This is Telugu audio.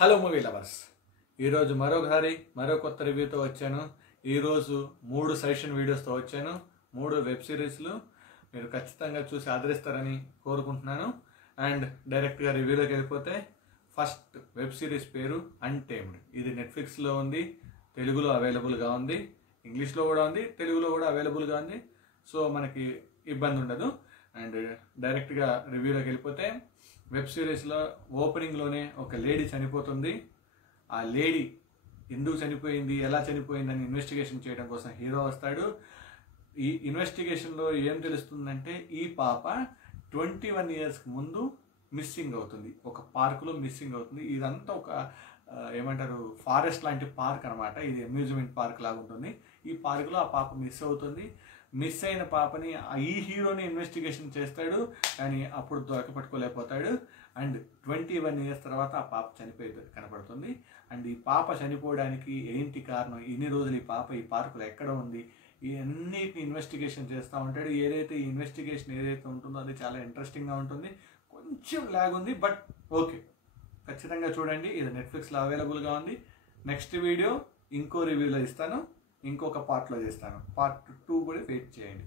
హలో మూవీ లవర్స్, ఈరోజు మరో కొత్త రివ్యూతో వచ్చాను. ఈరోజు 3 సజెషన్ వీడియోస్తో వచ్చాను. 3 వెబ్ సిరీస్లు మీరు ఖచ్చితంగా చూసి ఆదరిస్తారని కోరుకుంటున్నాను. అండ్ డైరెక్ట్గా రివ్యూలోకి వెళ్ళిపోతే, ఫస్ట్ వెబ్ సిరీస్ పేరు అన్టేమ్డ్. ఇది నెట్ఫ్లిక్స్లో ఉంది, తెలుగులో అవైలబుల్గా ఉంది, ఇంగ్లీష్లో కూడా ఉంది, తెలుగులో కూడా అవైలబుల్గా ఉంది. సో మనకి ఇబ్బంది ఉండదు. అండ్ డైరెక్ట్గా రివ్యూలోకి వెళ్ళిపోతే, వెబ్ సిరీస్లో ఓపెనింగ్లోనే ఒక లేడీ చనిపోతుంది. ఆ లేడీ ఎందుకు చనిపోయింది, ఎలా చనిపోయింది అని ఇన్వెస్టిగేషన్ చేయడం కోసం హీరో వస్తాడు. ఈ ఇన్వెస్టిగేషన్లో ఏం తెలుస్తుందంటే, ఈ పాప 21 ఇయర్స్కి ముందు మిస్సింగ్ అవుతుంది, ఒక పార్కులో మిస్సింగ్ అవుతుంది. ఇదంతా ఒక ఏమంటారు, ఫారెస్ట్ లాంటి పార్క్ అనమాట. ఇది అమ్యూజ్మెంట్ పార్క్ లాగా ఉంటుంది. ఈ పార్కులో ఆ పాప మిస్ అవుతుంది. మిస్ అయిన పాపని ఈ హీరోని ఇన్వెస్టిగేషన్ చేస్తాడు, కానీ అప్పుడు దొరకపట్టుకోలేకపోతాడు. అండ్ 21 ఇయర్స్ తర్వాత ఆ పాప చనిపోయి కనపడుతుంది. అండ్ ఈ పాప చనిపోవడానికి ఏంటి కారణం, ఇన్ని రోజులు ఈ పాప ఈ పార్కులో ఎక్కడ ఉంది, ఇవన్నిటిని ఇన్వెస్టిగేషన్ చేస్తూ ఉంటాడు. ఈ ఇన్వెస్టిగేషన్ ఏదైతే ఉంటుందో అది చాలా ఇంట్రెస్టింగ్గా ఉంటుంది. కొంచెం లాగ్ ఉంది, బట్ ఓకే, ఖచ్చితంగా చూడండి. ఇది నెట్ఫ్లిక్స్లో అవైలబుల్గా ఉంది. నెక్స్ట్ వీడియో ఇంకో రివ్యూలో ఇస్తాను, ఇంకొక పార్ట్లో చేస్తాను. పార్ట్ 2 కూడా వెయిట్ చేయండి.